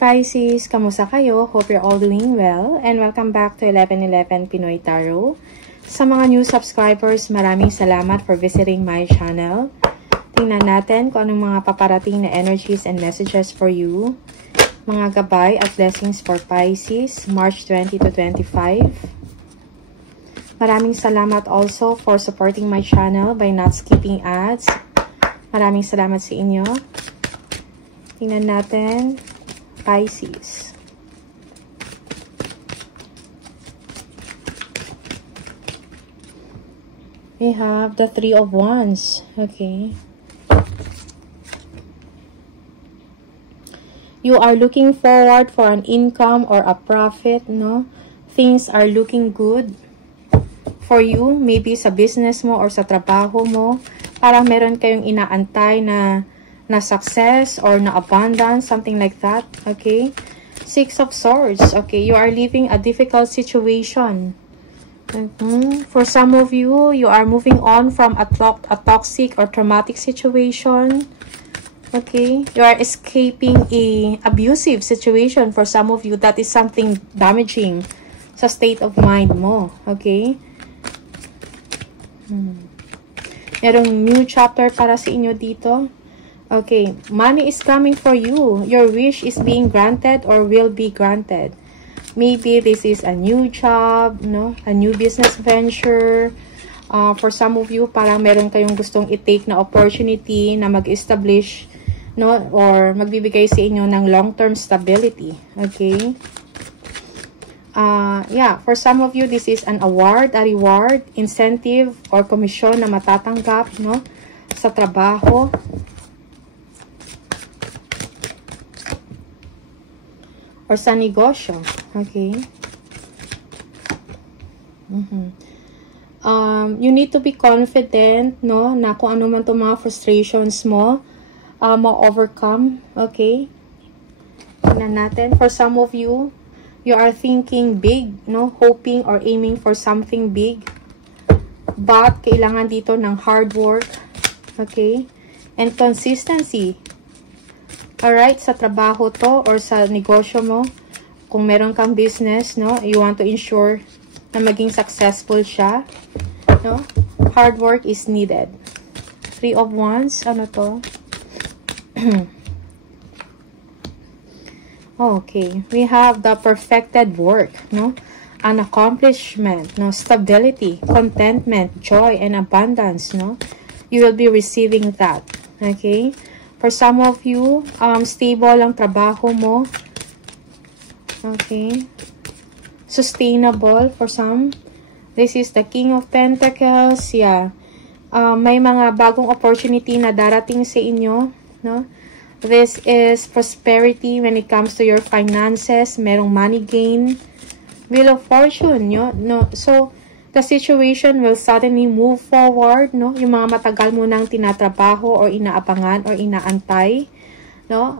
Pisces, kamusta kayo? Hope you're all doing well and welcome back to 1111 Pinoy Tarot. Sa mga new subscribers, maraming salamat for visiting my channel. Tingnan natin kung anong mga paparating na energies and messages for you. Mga gabay at blessings for Pisces, March 20 to 25. Maraming salamat also for supporting my channel by not skipping ads. Maraming salamat sa inyo. Tingnan natin, Pisces. We have the Three of Wands. Okay. You are looking forward for an income or a profit, no? Things are looking good for you. Maybe sa business mo or sa trabaho mo. Parang meron kayong inaantay na success or na abundance, something like that. Okay. Six of Swords. Okay. You are living a difficult situation. For some of you, you are moving on from a toxic or traumatic situation. Okay. You are escaping a abusive situation. For some of you, that is something damaging sa state of mind mo. Okay. Merong new chapter para sa inyo dito. Okay, money is coming for you. Your wish is being granted or will be granted. Maybe this is a new job, no? A new business venture. For some of you, parang meron kayong gustong i-take na opportunity na mag-establish, no? Or magbibigay sa inyo ng long-term stability. Okay? Yeah, for some of you, this is an award, a reward, incentive, or komisyon na matatanggap, no? Sa trabaho. Or sa negosyo. Okay. You need to be confident, no, na kung ano man itong mga frustrations mo, ma-overcome. Okay. Tingnan natin. For some of you, you are thinking big, no, hoping or aiming for something big. But, kailangan dito ng hard work. Okay. And consistency. Alright, sa trabaho to or sa negosyo mo, kung meron kang business, no, you want to ensure na maging successful siya, no? Hard work is needed. Three of Wands, ano to? Okay, we have the perfected work, no? An accomplishment, no? Stability, contentment, joy, and abundance, no? You will be receiving that, okay? For some of you, stable ang trabaho mo. Okay. Sustainable for some. This is the King of Pentacles. Yeah. May mga bagong opportunity na darating sa inyo. No? This is prosperity when it comes to your finances. Merong money gain. Wheel of Fortune. No? So, the situation will suddenly move forward, no? Yung mga matagal mo nang tinatrabaho or inaabangan or inaantay, no?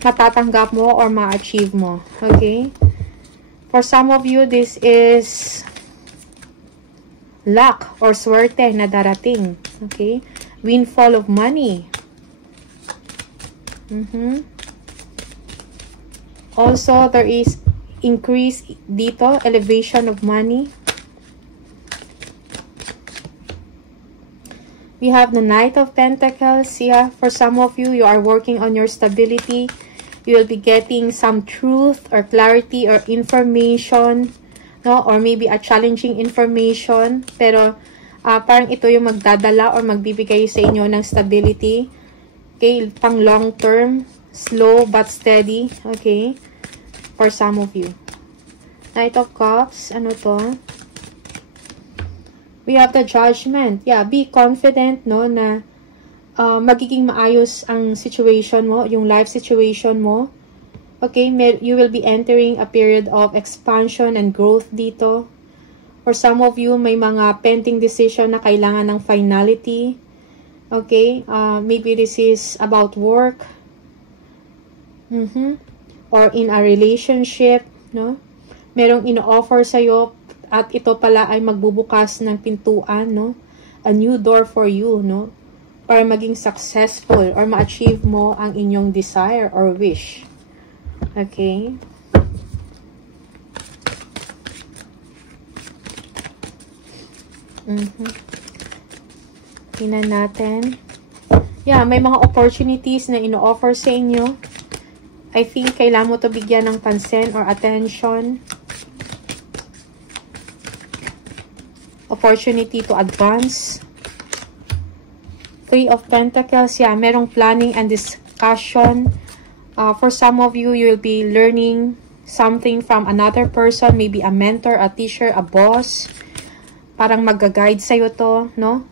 Matatanggap mo or ma-achieve mo. Okay? For some of you, this is luck or swerte na darating. Okay? Windfall of money. Also, there is increase dito, elevation of money. We have the Knight of Pentacles. Yeah, for some of you, you are working on your stability. You will be getting some truth or clarity or information, no? Or maybe a challenging information. Pero, parang ito yung magdadala or magbibigay sa inyo ng stability. Okay, pang long term, slow but steady. Okay, for some of you. Knight of Cups, ano to? We have the Judgment. Yeah, be confident, no, na magiging maayos ang situation mo, yung life situation mo. Okay, you will be entering a period of expansion and growth dito. For some of you, may mga pending decision na kailangan ng finality. Okay, maybe this is about work. Or in a relationship, no? Merong ino-offer sa'yo, at ito pala ay magbubukas ng pintuan, no? A new door for you, no? Para maging successful or ma-achieve mo ang inyong desire or wish. Okay. Tingnan natin. Yeah, may mga opportunities na ino-offer sa inyo. I think kailangan mo to bigyan ng pansin or attention. Opportunity to advance. Three of Pentacles. Yeah, merong planning and discussion. For some of you, you will be learning something from another person. Maybe a mentor, a teacher, a boss. Parang mag-guide sa'yo to, no?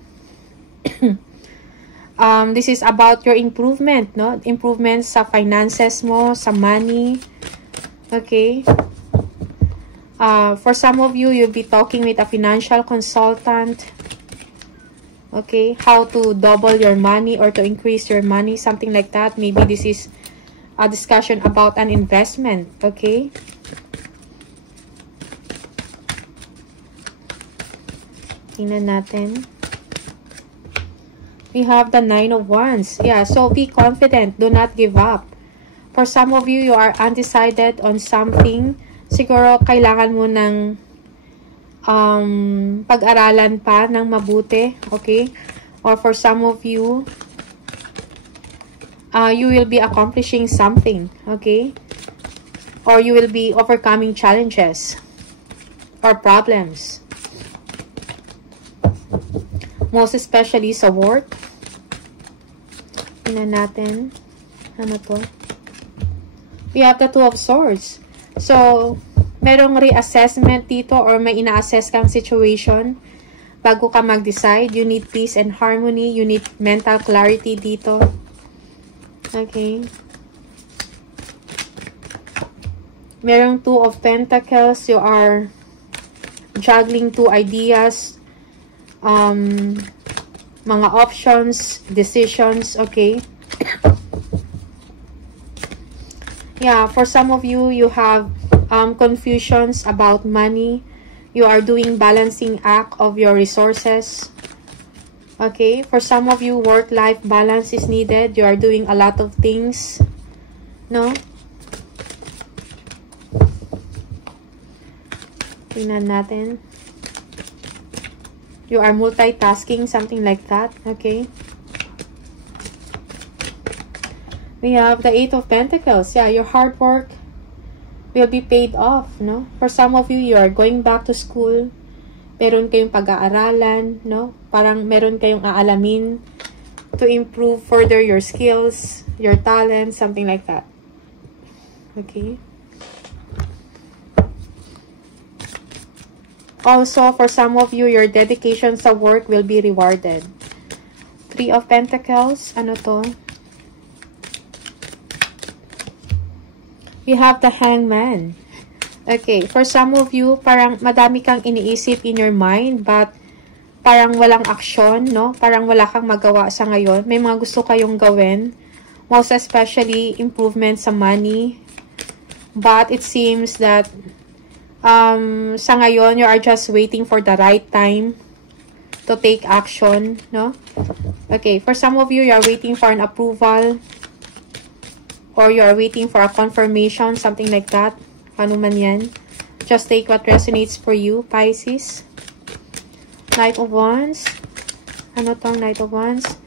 This is about your improvement, no? Improvement sa finances mo, sa money. Okay? For some of you, you'll be talking with a financial consultant. Okay? How to double your money or to increase your money, something like that. Maybe this is a discussion about an investment. Okay? Tingnan natin. We have the Nine of Wands. Yeah, so be confident. Do not give up. For some of you, you are undecided on something. Siguro, kailangan mo ng pag-aralan pa ng mabuti. Okay? Or for some of you, you will be accomplishing something. Okay? Or you will be overcoming challenges or problems. Most especially sa work. Tingnan natin. Ano to? We have the Two of Swords. So, merong reassessment dito or may ina-assess kang situation bago ka mag-decide. You need peace and harmony. You need mental clarity dito. Okay. Merong Two of Pentacles. You are juggling two ideas. Mga options, decisions, okay? Yeah, for some of you, you have confusions about money. You are doing balancing act of your resources. Okay, for some of you, work-life balance is needed. You are doing a lot of things. No? Tingnan natin. You are multitasking, something like that. Okay. We have the Eight of Pentacles. Yeah, your hard work will be paid off, no? For some of you, you are going back to school. Meron kayong pag-aaralan, no? Parang meron kayong aalamin to improve further your skills, your talent, something like that. Okay. Also, for some of you, your dedication sa work will be rewarded. Three of Pentacles. Ano to? We have the Hangman. Okay, for some of you, parang madami kang iniisip in your mind, but parang walang aksyon, no? Parang wala kang magawa sa ngayon. May mga gusto kayong gawin. Most especially, improvement sa money. But it seems that sa ngayon, you are just waiting for the right time to take action, no? Okay, for some of you, you are waiting for an approval or you are waiting for a confirmation, something like that. Ano man yan. Just take what resonates for you, Pisces. Knight of Wands. Ano tong Knight of Wands?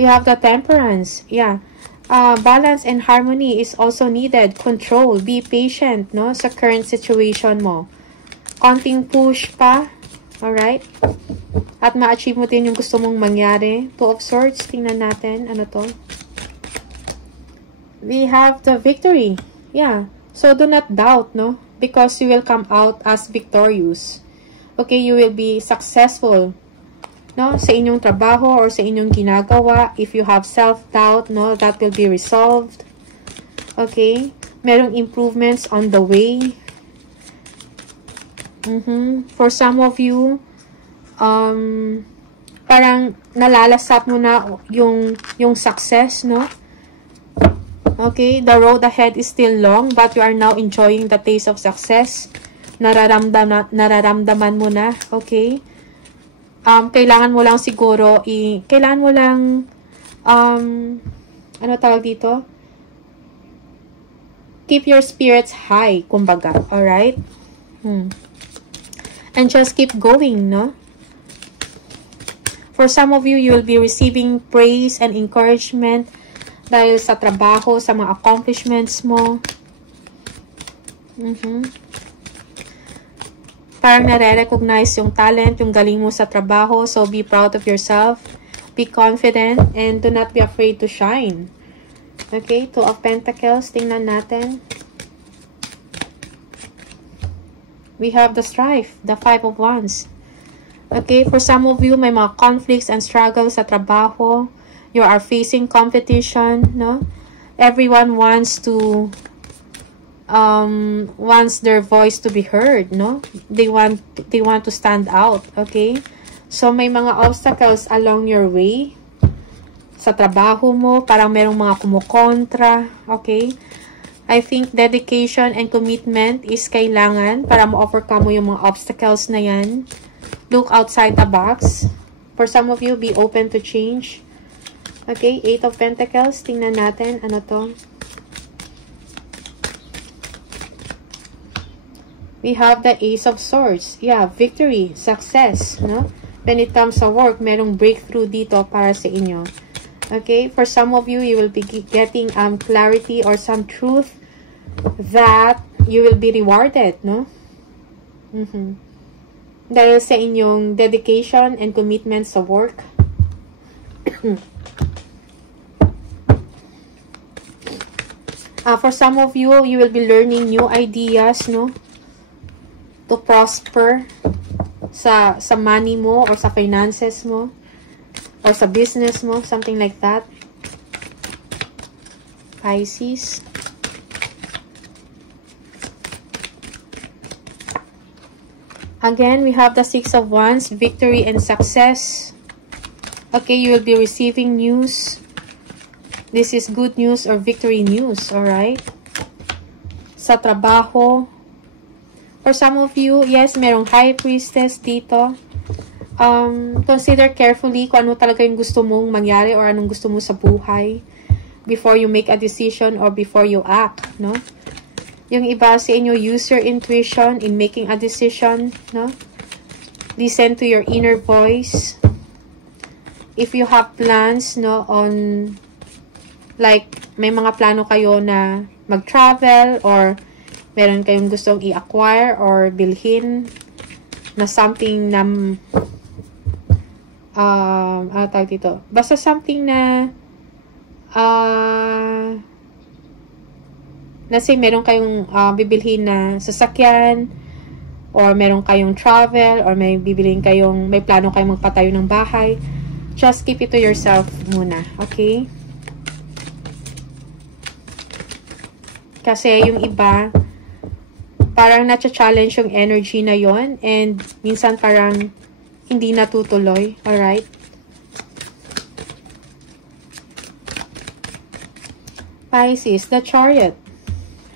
We have the Temperance. Yeah. Balance and harmony is also needed. Control. Be patient, no? Sa current situation mo. Konting push pa. Alright? At ma-achieve mo din yung gusto mong mangyari. Two of Swords. Tingnan natin. Ano to? We have the victory. Yeah. So, do not doubt, no? Because you will come out as victorious. Okay? You will be successful. No, sa inyong trabaho or sa inyong ginagawa. If you have self-doubt, no, that will be resolved. Okay? Merong improvements on the way. For some of you, parang nalalasap mo na yung success, no? Okay? The road ahead is still long, but you are now enjoying the taste of success. Nararamdaman mo na. Okay? Kailangan mo lang siguro kailangan mo lang ano tawag dito? keep your spirits high, kumbaga. Alright? And just keep going, no? For some of you, you will be receiving praise and encouragement dahil sa trabaho, sa mga accomplishments mo. Parang nare-recognize yung talent, yung galing mo sa trabaho. So, be proud of yourself. Be confident. And do not be afraid to shine. Okay? Two of Pentacles. Tingnan natin. We have the strife. The Five of Wands. Okay? For some of you, may mga conflicts and struggles sa trabaho. You are facing competition. No? Everyone wants to... wants their voice to be heard, no? They want to stand out, okay? So, may mga obstacles along your way. Sa trabaho mo, parang merong mga kumukontra, okay? I think dedication and commitment is kailangan para ma-overcome mo yung mga obstacles na yan. Look outside the box. For some of you, be open to change. Okay, Eight of Pentacles. Tingnan natin, ano to? We have the Ace of Swords. Yeah, victory, success, no? When it comes to work, merong breakthrough dito para sa inyo. Okay, for some of you, you will be getting clarity or some truth that you will be rewarded, no? Dahil sa inyong dedication and commitment sa work. For some of you, you will be learning new ideas, no? To prosper sa money mo or sa finances mo or sa business mo, something like that. Pisces. Again, we have the Six of Wands, victory and success. Okay, you will be receiving news. This is good news or victory news, alright? Sa trabaho. For some of you, yes, merong High Priestess dito. Consider carefully kung ano talaga yung gusto mong mangyari or anong gusto mo sa buhay before you make a decision or before you act, no? Yung iba sa inyo, use your intuition in making a decision, no? Listen to your inner voice. If you have plans, no, on, like, may mga plano kayo na mag-travel or meron kayong gustong i-acquire or bilhin na something na ano tawag dito? Basta something na let's say meron kayong bibilhin na sasakyan or meron kayong travel or may bibilhin kayong, may plano kayong magpatayo ng bahay. Just keep it to yourself muna, okay? Kasi yung iba parang na-challenge yung energy na yon and minsan parang hindi natutuloy. Alright? Pisces, the Chariot.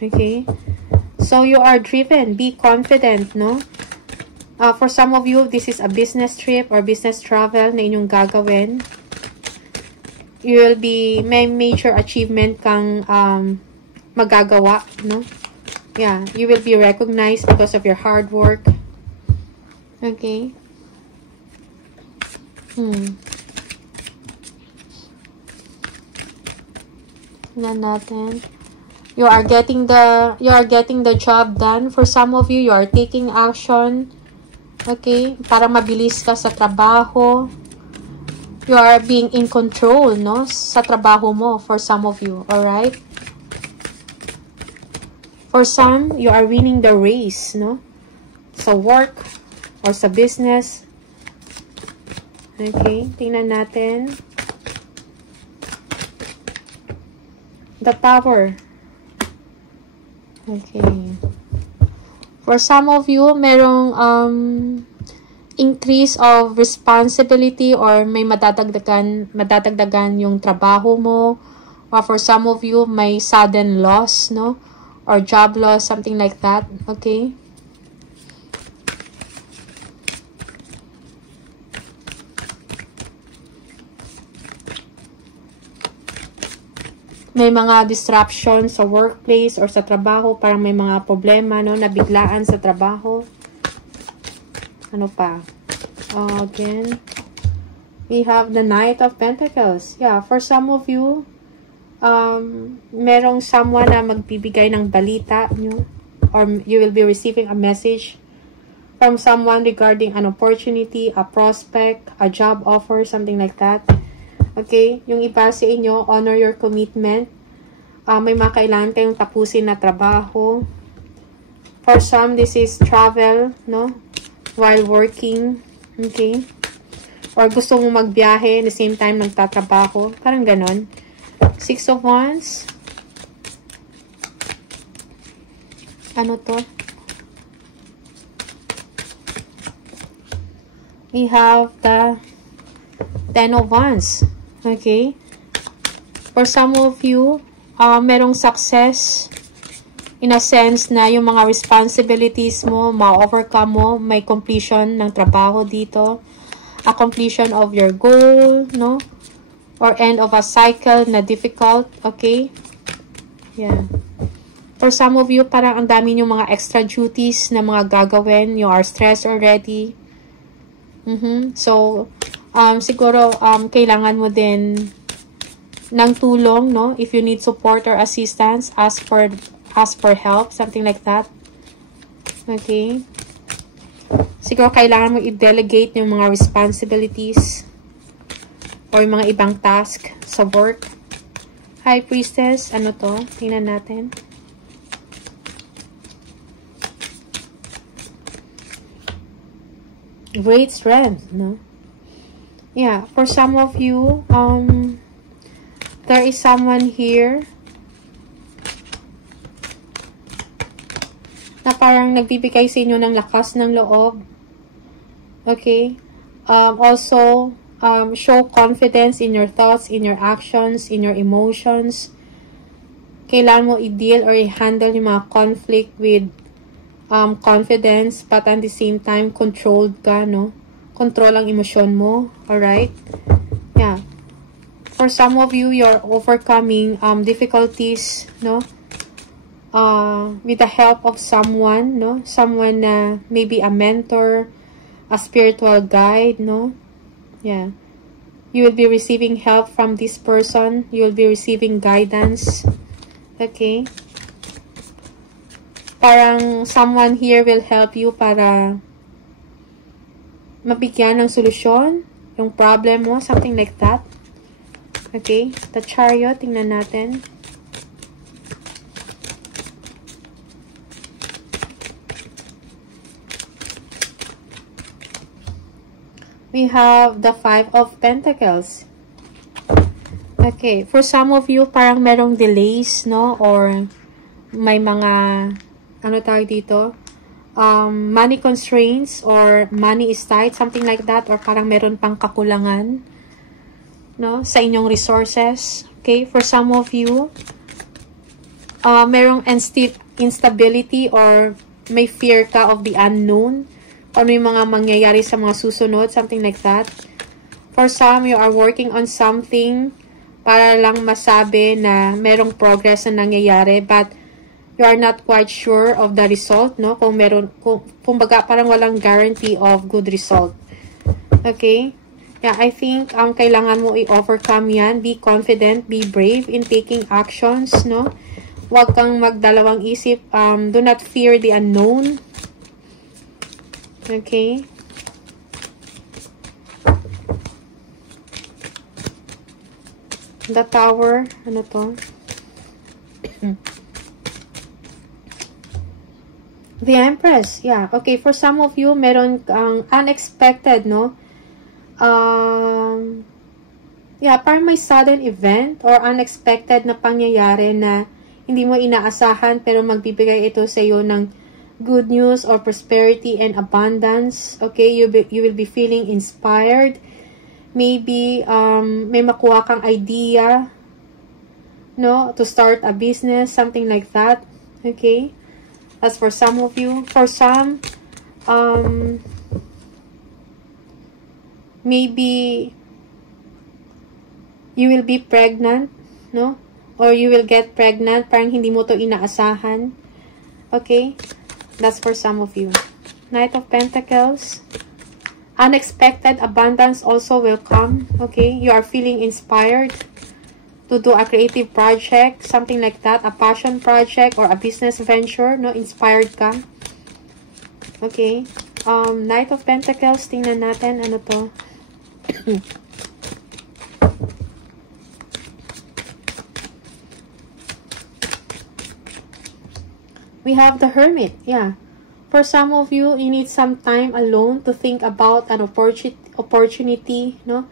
Okay? So, you are driven. Be confident, no? For some of you, this is a business trip or business travel na inyong gagawin. You will be, may major achievement kang magagawa, no? Yeah, you will be recognized because of your hard work. Okay. Tingnan natin. You are getting the job done. For some of you, you are taking action. Okay, para mabilis ka sa trabaho. You are being in control, no? Sa trabaho mo, for some of you, all right? For some, you are winning the race, no? Sa work or sa business. Okay, tingnan natin. The Tower. Okay. For some of you, merong increase of responsibility or may madadagdagan yung trabaho mo. Or for some of you, may sudden loss, no? Or job loss, something like that. Okay? may mga disruption sa workplace or sa trabaho, parang may mga problema, no, nabiglaan sa trabaho. Ano pa? Again, we have the Knight of Pentacles. Yeah, for some of you, merong someone na magbibigay ng balita nyo, or you will be receiving a message from someone regarding an opportunity, a prospect, a job offer, something like that. Okay? Yung iba sa inyo, honor your commitment. May mga kailangan kayong tapusin na trabaho. For some, this is travel, no? While working. Okay? Or gusto mong magbiyahe, at the same time, nagtatrabaho. Parang ganon. Six of Wands. Ano to? We have the Ten of Wands. Okay? For some of you, merong success in a sense na yung mga responsibilities mo, ma-overcome mo, may completion ng trabaho dito, a completion of your goal, no? Or end of a cycle na difficult, okay? Yeah. For some of you, parang ang dami yung mga extra duties na mga gagawin, you are stressed already. So, siguro, kailangan mo din ng tulong, no? If you need support or assistance, ask for help, something like that. Okay? Siguro, kailangan mo i-delegate yung mga responsibilities or yung mga ibang task sa work. High Priestess, ano to? Tingnan natin. Great strength, no? Yeah, for some of you, there is someone here na parang nagbibigay sa inyo ng lakas ng loob. Okay? Also, show confidence in your thoughts, in your actions, in your emotions. Kailangan mo i-deal or i-handle yung mga conflict with confidence, but at the same time, controlled ka, no? Control ang emosyon mo. Alright? Yeah. For some of you, you're overcoming difficulties, no? With the help of someone, no? Someone na maybe a mentor, a spiritual guide, no? Yeah. You will be receiving help from this person. You will be receiving guidance. Okay? Parang someone here will help you para mabigyan ng solusyon yung problem mo, something like that. Okay? The Chariot, tingnan natin. We have the Five of Pentacles. Okay, for some of you, parang merong delays, no? Or may mga, ano tawag dito? Money constraints or money is tight, something like that. Or parang meron pang kakulangan, no? Sa inyong resources. Okay, for some of you, merong instability or may fear ka of the unknown. Or may mga mangyayari sa mga susunod, something like that. For some, you are working on something para lang masabi na merong progress na nangyayari, but you are not quite sure of the result, no? Kung meron, kumbaga parang walang guarantee of good result. Okay? Yeah, I think kailangan mo i-overcome yan. Be confident, be brave in taking actions, no? Huwag kang magdalawang isip. Do not fear the unknown. Okay? The Tower, ano to? The Empress, yeah. Okay, for some of you, meron kang unexpected, no? Yeah, parang may sudden event or unexpected na pangyayari na hindi mo inaasahan pero magbibigay ito sa iyo ng good news or prosperity and abundance. Okay, you will be feeling inspired. Maybe may makuha kang idea, no, to start a business, something like that. Okay? As for some of you, for some, maybe you will be pregnant, no? or you will get pregnant. Parang hindi mo to inaasahan. Okay? That's for some of you. Knight of Pentacles. Unexpected abundance also will come. Okay? You are feeling inspired to do a creative project, something like that, a passion project or a business venture, no? Inspired ka. Okay? Knight of Pentacles, tingnan natin, ano to? We have the Hermit, yeah. For some of you, you need some time alone to think about an opportunity, no?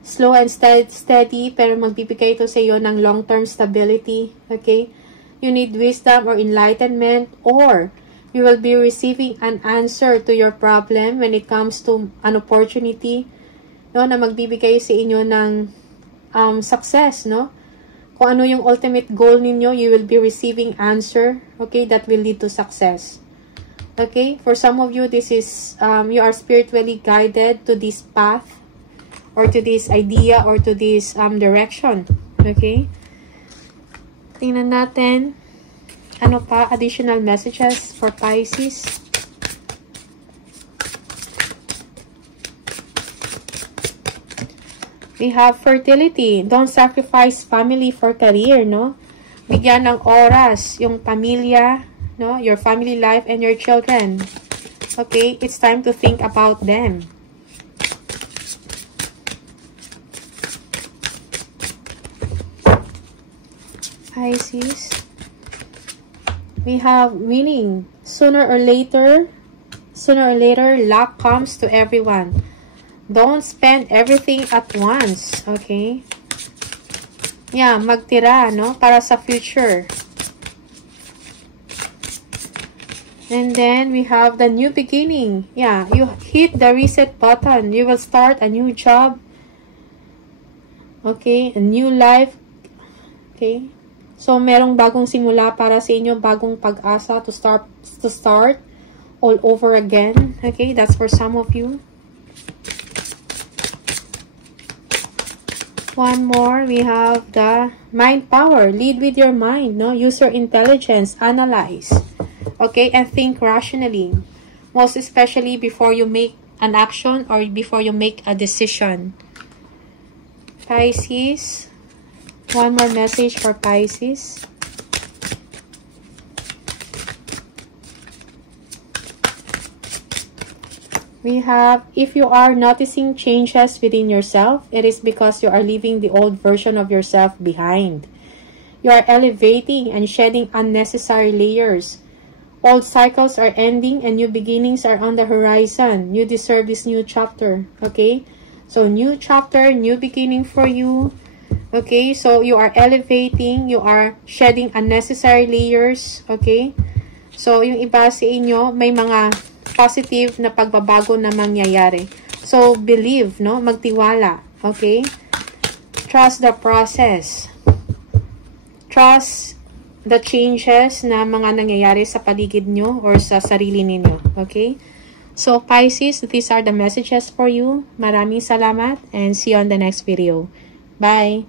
Slow and steady, pero magbibigay ito sa iyo ng long-term stability, okay? You need wisdom or enlightenment, or you will be receiving an answer to your problem when it comes to an opportunity, no? Na magbibigay sa inyo ng success, no? Kung ano yung ultimate goal ninyo, you will be receiving answer, okay? That will lead to success. Okay? For some of you, this is, you are spiritually guided to this path, or to this idea, or to this direction. Okay? Tingnan natin, ano pa, additional messages for Pisces. We have fertility. Don't sacrifice family for career, no? Bigyan ng oras yung pamilya, no? Your family life and your children. Okay? It's time to think about them. Pisces. We have winning. Sooner or later, luck comes to everyone. Don't spend everything at once, okay? Yeah, magtira, no? Para sa future. And then, we have the new beginning. Yeah, you hit the reset button. You will start a new job. Okay, a new life. Okay? So, merong bagong simula para sa inyo, bagong pag-asa to start all over again. Okay, that's for some of you. One more, we have the mind power. Lead with your mind, no? Use your intelligence, analyze, okay, and think rationally. Most especially before you make an action or before you make a decision. Pisces, one more message for Pisces. We have, if you are noticing changes within yourself, it is because you are leaving the old version of yourself behind. You are elevating and shedding unnecessary layers. Old cycles are ending and new beginnings are on the horizon. You deserve this new chapter, okay? So, new chapter, new beginning for you. Okay, so you are elevating, you are shedding unnecessary layers, okay? So, yung iba sa inyo, may mga positive na pagbabago na mangyayari. So, believe, no? Magtiwala, okay? Trust the process. Trust the changes na mga nangyayari sa paligid nyo or sa sarili ninyo, okay? So, Pisces, these are the messages for you. Maraming salamat and see you on the next video. Bye!